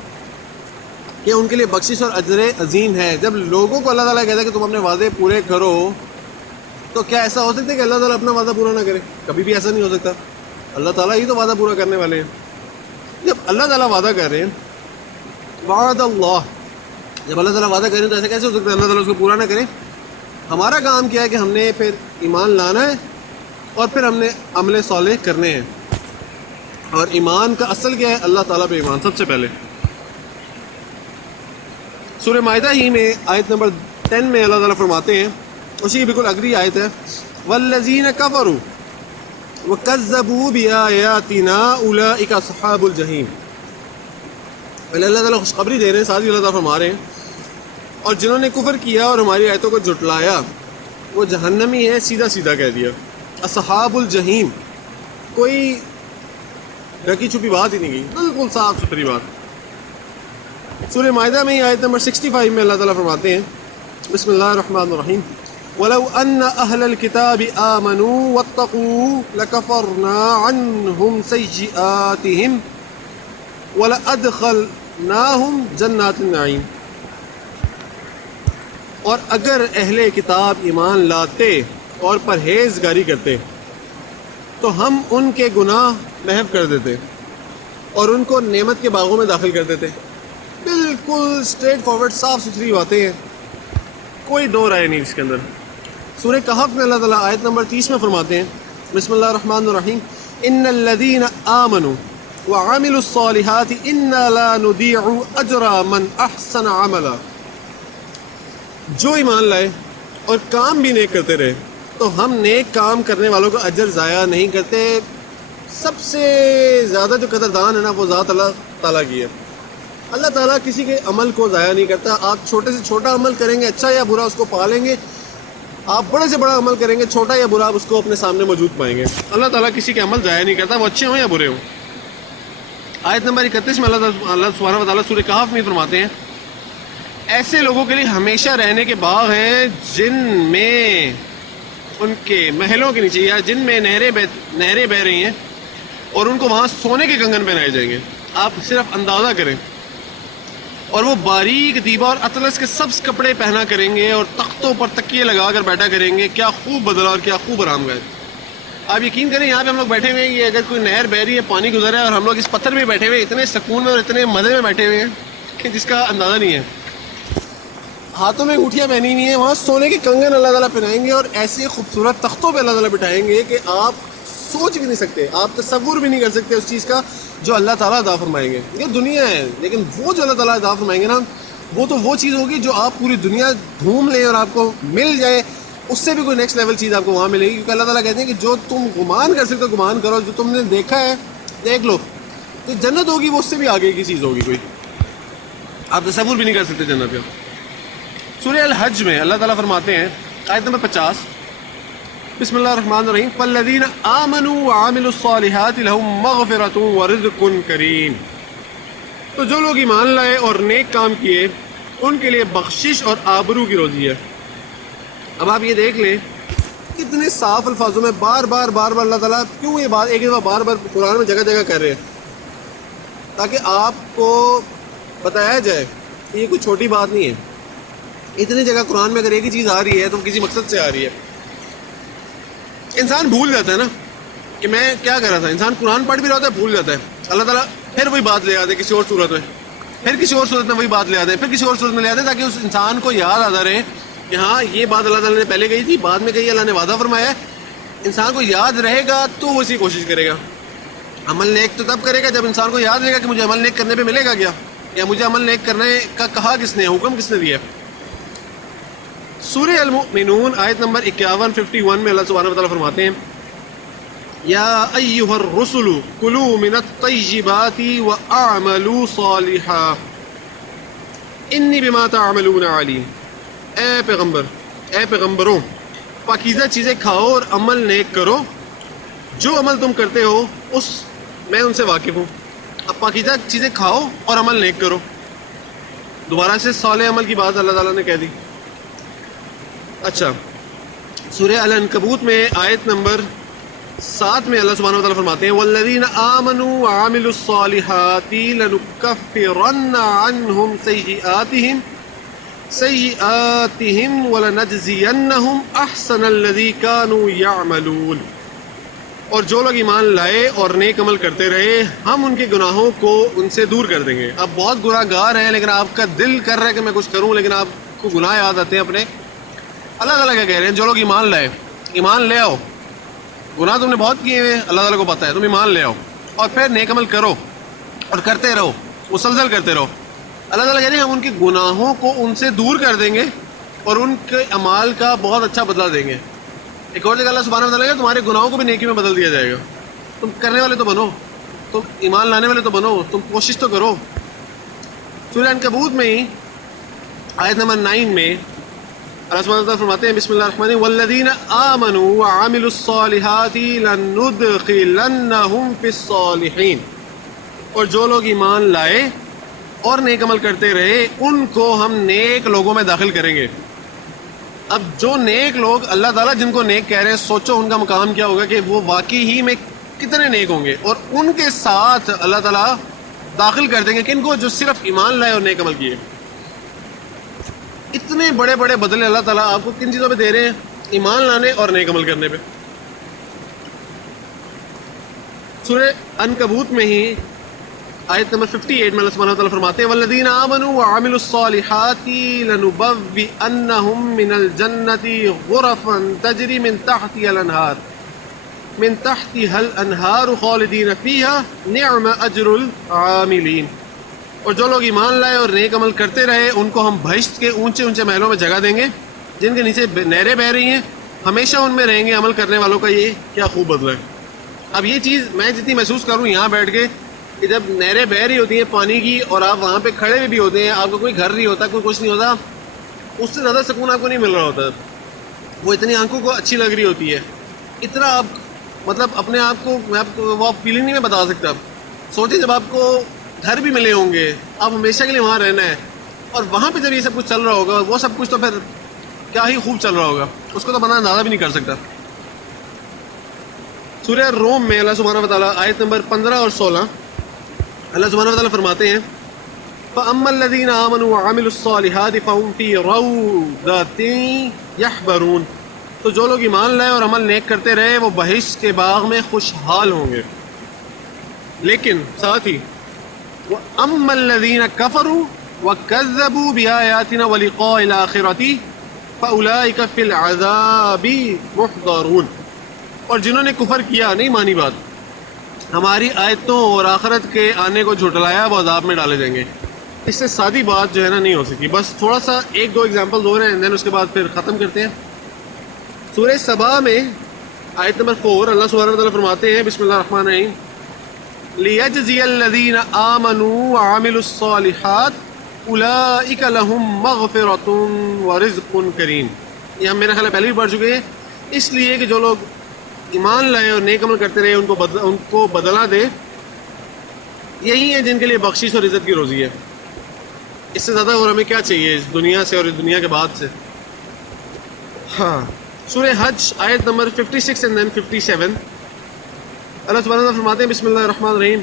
کہ ان کے لیے بخشش اور اجر عظیم ہے۔ جب لوگوں کو اللہ تعالیٰ کہتا ہے کہ تم اپنے وعدے پورے کرو، تو کیا ایسا ہو سکتا ہے کہ اللہ تعالیٰ اپنا وعدہ پورا نہ کرے؟ کبھی بھی ایسا نہیں ہو سکتا۔ اللہ تعالیٰ ہی تو وعدہ پورا کرنے والے ہیں۔ جب اللہ تعالیٰ وعدہ کر رہے ہیں، وعد اللہ، جب اللہ تعالیٰ وعدہ کر رہے ہیں تو ایسا کیسے ہو سکتا ہے اللہ تعالیٰ اس کو پورا نہ کرے؟ ہمارا کام کیا ہے کہ ہم نے پھر ایمان لانا ہے اور پھر ہم نے عمل صالح کرنے ہیں۔ اور ایمان کا اصل کیا ہے؟ اللہ تعالیٰ پہ ایمان سب سے پہلے۔ سورہ مائدہ ہی میں آیت نمبر 10 میں اللہ تعالیٰ فرماتے ہیں، اسی کی بالکل اگلی آیت ہے، والذین کفروا وکذبوا بآیاتنا اولئک اصحاب الجحیم۔ پہلے اللہ تعالیٰ خوشخبری دے رہے ہیں، ساتھ ہی اللہ تعالیٰ فرما رہے ہیں، اور جنہوں نے کفر کیا اور ہماری آیتوں کو جھٹلایا وہ جہنمی ہے، سیدھا سیدھا کہہ دیا۔ اصحاب الجحیم، کوئی ڈھکی چھپی بات ہی نہیں کی، بالکل صاف ستھری بات۔ سورہ مائدہ میں ہی آیت نمبر 65 میں اللہ تعالیٰ فرماتے ہیں، بسم اللہ الرحمن الرحیم، وَلَوْ أَنَّ أَهْلَ الْكِتَابِ آمَنُوا وَاتَّقُوا لَكَفَرْنَا عَنْهُمْ سَيِّئَاتِهِمْ وَلَأَدْخَلْنَاهُمْ جَنَّاتِ النَّعِيمِ۔ اور اگر اہل کتاب ایمان لاتے اور پرہیزگاری کرتے تو ہم ان کے گناہ محو کر دیتے اور ان کو نعمت کے باغوں میں داخل کر دیتے۔ بالکل اسٹریٹ فارورڈ، صاف ستھری باتیں ہیں، کوئی دو رائے نہیں اس کے اندر۔ سورہ کہف میں اللہ تعالیٰ آیت نمبر 30 میں فرماتے ہیں، بسم اللہ الرحمن الرحیم، ان الذین آمنوا وعملوا الصالحات انا لا نضيع اجر من احسن عملا۔ جو ایمان لائے اور کام بھی نیک کرتے رہے تو ہم نیک کام کرنے والوں کا اجر ضائع نہیں کرتے۔ سب سے زیادہ جو قدردان ہے نا وہ ذات اللہ تعالیٰ کی ہے۔ اللہ تعالیٰ کسی کے عمل کو ضائع نہیں کرتا۔ آپ چھوٹے سے چھوٹا عمل کریں گے، اچھا یا برا، اس کو پالیں گے۔ آپ بڑے سے بڑا عمل کریں گے، چھوٹا یا برا، آپ اس کو اپنے سامنے موجود پائیں گے۔ اللہ تعالیٰ کسی کے عمل ضائع نہیں کرتا، وہ اچھے ہوں یا برے ہوں۔ آیت نمبر 31 میں اللہ سبحانہ و تعالیٰ سورہ کہف میں فرماتے ہیں، ایسے لوگوں کے لیے ہمیشہ رہنے کے باغ ہیں جن میں ان کے محلوں کے نیچے یا جن میں نہریں بہ رہی ہیں، اور ان کو وہاں سونے کے کنگن پہنائے جائیں گے۔ آپ صرف اندازہ کریں۔ اور وہ باریک دیبا اور اطلس کے سبز کپڑے پہنا کریں گے اور تختوں پر تکیے لگا کر بیٹھا کریں گے. کیا خوب بدلا اور کیا خوب آرام گئے. آپ یقین کریں یہاں پہ ہم لوگ بیٹھے ہوئے ہیں, یہ اگر کوئی نہر بہ رہی ہے, پانی گزر رہا ہے اور ہم لوگ اس پتھر میں بیٹھے ہوئے اتنے سکون میں اور اتنے مزے میں بیٹھے ہوئے ہیں کہ جس کا اندازہ نہیں ہے. ہاتھوں میں انگوٹھیاں پہنی ہوئی ہیں, وہاں سونے کے کنگن اللہ تعالیٰ پہنائیں گے اور ایسے خوبصورت تختوں پہ اللہ تعالیٰ بٹھائیں گے کہ آپ سوچ بھی نہیں سکتے, آپ تصور بھی نہیں کر سکتے اس چیز کا جو اللہ تعالیٰ عطا فرمائیں گے. یہ دنیا ہے, لیکن وہ جو اللہ تعالیٰ عطا فرمائیں گے نا, وہ تو وہ چیز ہوگی جو آپ پوری دنیا گھوم لیں اور آپ کو مل جائے, اس سے بھی کوئی نیکسٹ لیول چیز آپ کو وہاں ملے گی. کیونکہ اللہ تعالیٰ کہتے ہیں کہ جو تم گمان کر سکتے ہو گمان کرو, جو تم نے دیکھا ہے دیکھ لو. تو جنت ہوگی وہ اس سے بھی آگے کی چیز ہوگی, کوئی آپ تصور بھی نہیں کر سکتے جنت کا. سورہ الحج میں اللہ تعالیٰ فرماتے ہیں آیت نمبر 50, بسم اللہ الرحمن الرحیم, فالذین آمنوا وعملوا الصالحات لهم مغفرۃ ورزق کریم. تو جو لوگ ایمان لائے اور نیک کام کیے ان کے لیے بخشش اور آبرو کی روزی ہے. اب آپ یہ دیکھ لیں کتنے صاف الفاظوں میں بار بار اللہ تعالیٰ کیوں یہ بات ایک دفعہ بار بار قرآن میں جگہ جگہ کر رہے ہیں, تاکہ آپ کو بتایا جائے کہ یہ کوئی چھوٹی بات نہیں ہے. اتنی جگہ قرآن میں اگر ایک ہی چیز آ رہی ہے تو کسی مقصد سے آ رہی ہے. انسان بھول جاتا ہے نا کہ میں کیا کر رہا تھا, انسان قرآن پڑھ بھی رہا ہوتا ہے, بھول جاتا ہے. اللہ تعالیٰ پھر وہی بات لے آتے ہیں کسی اور صورت میں, پھر کسی اور صورت میں وہی بات لے آتے ہیں, پھر کسی اور صورت میں لے آتے ہیں, تاکہ اس انسان کو یاد آتا رہے کہ ہاں یہ بات اللہ تعالیٰ نے پہلے کہی تھی, بعد میں کہی, اللہ نے وعدہ فرمایا ہے. انسان کو یاد رہے گا تو وہ اسی کوشش کرے گا. عمل نیک تو تب کرے گا جب انسان کو یاد رہے گا کہ مجھے عمل نیک کرنے پہ ملے گا کیا, یا مجھے عمل نیک کرنے کا کہا کس نے, حکم کس نے دیا. سورہ المؤمنون آیت نمبر 51 میں اللہ سبحانہ و تعالیٰ فرماتے ہیں, یا ایھا الرسل کلوا من الطیبات واعملوا صالحا انی بما تعملون علیم. اے پیغمبروں, پاکیزہ چیزیں کھاؤ اور عمل نیک کرو, جو عمل تم کرتے ہو اس میں ان سے واقف ہوں. اب پاکیزہ چیزیں کھاؤ اور عمل نیک کرو, دوبارہ سے صالح عمل کی بات اللہ تعالیٰ نے کہہ دی. اچھا, سورہ العنکبوت میں آیت نمبر 7 میں اللہ سبحانہ و تعالیٰ فرماتے ہیں, والذین آمنوا وعملوا الصالحات لنکفرن عنہم سیئاتہم ولنجزینہم احسن الذی کانوا یعملون. اور جو لوگ ایمان لائے اور نیک عمل کرتے رہے ہم ان کے گناہوں کو ان سے دور کر دیں گے. اب بہت گناہ گار ہیں لیکن آپ کا دل کر رہا ہے کہ میں کچھ کروں, لیکن آپ کو گناہ یاد آتے ہیں اپنے. اللہ تعالیٰ کیا کہہ رہے ہیں, جو لوگ ایمان لائے, ایمان لے آؤ. گناہ تم نے بہت کیے ہیں, اللہ تعالیٰ کو پتہ ہے, تم ایمان لے آؤ اور پھر نیک عمل کرو اور کرتے رہو, مسلسل کرتے رہو. اللہ تعالیٰ کہہ رہے ہیں ہم ان کے گناہوں کو ان سے دور کر دیں گے اور ان کے اعمال کا بہت اچھا بدلہ دیں گے. ایک اور جگہ اللہ سبحانہ و تعالیٰ کہ تمہارے گناہوں کو بھی نیکی میں بدل دیا جائے گا. تم کرنے والے تو بنو, تم ایمان لانے والے تو بنو, تم کوشش تو کرو. سورہ عنکبوت میں ہی آیت نمبر 9 میں اللہ سبحانہ و تعالیٰ فرماتے ہیں, بسم اللہ الرحمن الرحیم, والذین آمنوا وعملوا الصالحات لندخلنہم فی الصالحین. اور جو لوگ ایمان لائے اور نیک عمل کرتے رہے ان کو ہم نیک لوگوں میں داخل کریں گے. اب جو نیک لوگ اللہ تعالیٰ جن کو نیک کہہ رہے ہیں, سوچو ان کا مقام کیا ہوگا کہ وہ واقعی ہی میں کتنے نیک ہوں گے. اور ان کے ساتھ اللہ تعالیٰ داخل کر دیں گے کن کو, جو صرف ایمان لائے اور نیک عمل کیے. اتنے بڑے بڑے بدلے اللہ تعالیٰ آپ کو کن چیزوں پہ دے رہے ہیں, ایمان لانے اور نیک عمل کرنے پہ. سورہ عنکبوت میں ہی آیت نمبر 58 میں اللہ سبحانہ و تعالیٰ فرماتے ہیں, والذین آمنوا وعملوا الصالحات لنبوئنہم من الجنۃ غرفا تجری من تحتها الانہار خالدین فیہا نعم اجر العاملین. اور جو لوگ ایمان لائے اور نیک عمل کرتے رہے ان کو ہم بہشت کے اونچے اونچے محلوں میں جگہ دیں گے جن کے نیچے نہریں بہہ رہی ہیں, ہمیشہ ان میں رہیں گے. عمل کرنے والوں کا یہ کیا خوب بدلہ ہے. اب یہ چیز میں جتنی محسوس کروں یہاں بیٹھ کے کہ جب نہریں بہہ رہی ہوتی ہیں پانی کی اور آپ وہاں پہ کھڑے بھی ہوتے ہیں, آپ کا کوئی گھر نہیں ہوتا, کوئی کچھ نہیں ہوتا, اس سے زیادہ سکون آپ کو نہیں مل رہا ہوتا. وہ اتنی آنکھوں کو اچھی لگ رہی ہوتی ہے, اتنا آپ مطلب اپنے آپ کو وہ فیلنگ نہیں میں بتا سکتا. سوچیں جب آپ کو گھر بھی ملے ہوں گے, آپ ہمیشہ کے لیے وہاں رہنا ہے, اور وہاں پہ جب یہ سب کچھ چل رہا ہوگا وہ سب کچھ تو پھر کیا ہی خوب چل رہا ہوگا, اس کو تو بندہ اندازہ بھی نہیں کر سکتا. سورہ روم میں اللہ سبحانہ و تعالیٰ آیت نمبر 15 اور 16 اللہ سبحانہ و تعالیٰ فرماتے ہیں, فَأَمَّا الَّذِينَ آمَنُوا وَعَمِلُوا الصَّالِحَاتِ فَهُمْ فِي رَوْضَةٍ يَحْبَرُونَ، تو جو لوگ ایمان لائے اور عمل نیک کرتے رہے وہ بہشت کے باغ میں خوشحال ہوں گے. لیکن ساتھ ہی وَأَمَّا الَّذِينَ كَفَرُوا وَكَذَّبُوا بِآيَاتِنَا وَلِقَاءِ الْآخِرَةِ فَأُولَٰئِكَ فِي الْعَذَابِ مُحْضَرُونَ، اور جنہوں نے کفر کیا، نہیں مانی بات، ہماری آیتوں اور آخرت کے آنے کو جھٹلایا، وہ عذاب میں ڈالے جائیں گے. اس سے سادی بات جو ہے نا نہیں ہو سکی. بس تھوڑا سا ایک دو ایگزامپل ہو رہے ہیں، دین اس کے بعد پھر ختم کرتے ہیں. سورہ سبا میں آیت نمبر 4 اللہ سبحانہ و تعالیٰ فرماتے ہیں بسم اللہ الرحمن الرحیم لِيَجْزِيَ الَّذِينَ آمَنُوا وَعَمِلُوا الصَّالِحَاتِ أُولَٰئِكَ لَهُم مَّغْفِرَةٌ وَرِزْقٌ كَرِيمٌ. یہ ہم میرا خیال ہے پہلے بھی پڑھ چکے ہیں. اس لیے کہ جو لوگ ایمان لائے اور نیک عمل کرتے رہے ان کو بدلہ دے، یہی ہیں جن کے لیے بخشش اور عزت کی روزی ہے. اس سے زیادہ اور ہمیں کیا چاہیے اس دنیا سے اور اس دنیا کے بعد سے. ہاں، سورہ حج آیت نمبر 56 and then 57 اللہ سبحانہ وتعالیٰ فرماتے ہیں بسم اللہ الرحمن الرحیم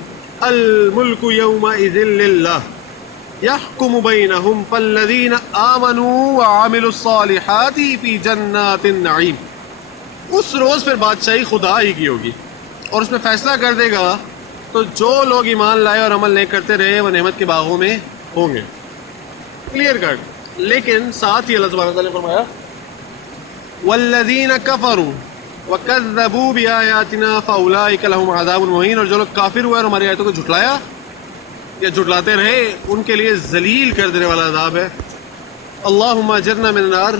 الملک یومئذ للہ یحکم بینہم فالذین آمنوا وعملوا الصالحات فی جنات النعیم. اس روز پھر بادشاہی خدا ہی کی ہوگی اور اس میں فیصلہ کر دے گا، تو جو لوگ ایمان لائے اور عمل نیک کرتے رہے وہ نعمت کے باغوں میں ہوں گے. Clear cut. لیکن ساتھ ہی اللہ سبحانہ وتعالیٰ نے فرمایا والذین کفروا وکذبوا بآیاتنا فاولئک لهم عذاب مہین، اور جو لوگ کافر ہوئے اور ہماری آیتوں کو جھٹلایا یا جھٹلاتے رہے ان کے لیے ذلیل کر دینے والا عذاب ہے. اللہم اجرنا من النار.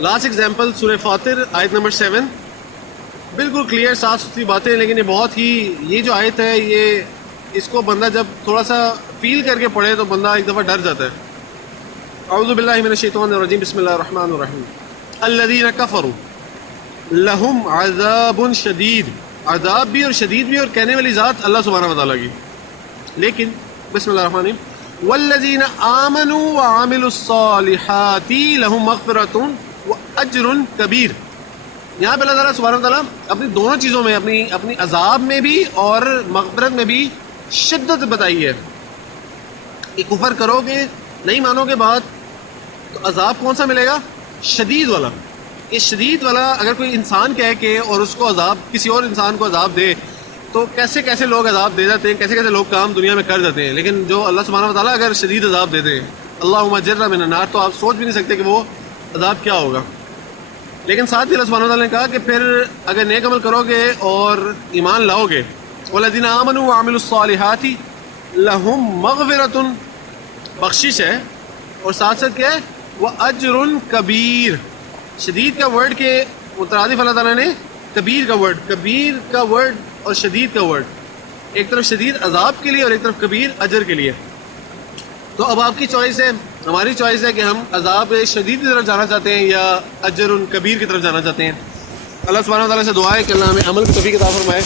لاسٹ ایگزامپل سورہ فاطر آیت نمبر 7. بالکل کلیئر صاف ستھری باتیں، لیکن یہ بہت ہی، یہ جو آیت ہے یہ اس کو بندہ جب تھوڑا سا فیل کر کے پڑھے تو بندہ ایک دفعہ ڈر جاتا ہے. اعوذ باللہ من الشیطان الرجیم بسم اللہ الرحمن الرحیم الذین کفروا لہم عذاب شدید. عذاب بھی اور شدید بھی، اور کہنے والی ذات اللہ سبحانہ و تعالیٰ کی. لیکن بسم اللہ الرحمن الرحیم والذین آمنوا وعملوا الصالحات لہم مغفرۃ واجر کبیر. یہاں پہ اللہ تعالیٰ سبحانہ و تعالیٰ اپنی دونوں چیزوں میں اپنی عذاب میں بھی اور مغفرت میں بھی شدت بتائی ہے. کہ کفر کرو گے، نہیں مانو گے بات، تو عذاب کون سا ملے گا؟ شدید والا. یہ شدید والا اگر کوئی انسان کہے کہ اور اس کو عذاب، کسی اور انسان کو عذاب دے، تو کیسے کیسے لوگ عذاب دے جاتے ہیں، کیسے کیسے لوگ کام دنیا میں کر جاتے ہیں. لیکن جو اللہ سبحانہ و تعالیٰ اگر شدید عذاب دے دے، اللہم اجرنا من النار، تو آپ سوچ بھی نہیں سکتے کہ وہ عذاب کیا ہوگا. لیکن ساتھ ہی اللہ سبحانہ و تعالیٰ نے کہا کہ پھر اگر نیک عمل کرو گے اور ایمان لاؤ گے، والذین آمنوا وعملوا الصالحات لہم مغفرۃ، بخشش ہے، اور ساتھ ساتھ کیا ہے؟ وَأَجْرٌ کبیر. شدید کا ورڈ کے مترادف اللہ تعالیٰ نے کبیر کا ورڈ اور شدید کا ورڈ، ایک طرف شدید عذاب کے لیے اور ایک طرف کبیر اجر کے لیے. تو اب آپ کی چوائس ہے، ہماری چوائس ہے کہ ہم عذاب شدید کی طرف جانا چاہتے ہیں یا اجر کبیر کی طرف جانا چاہتے ہیں. اللہ سبحانہ و تعالیٰ سے دعا ہے کہ اللہ ہمیں عمل کی توفیق عطا فرمائے.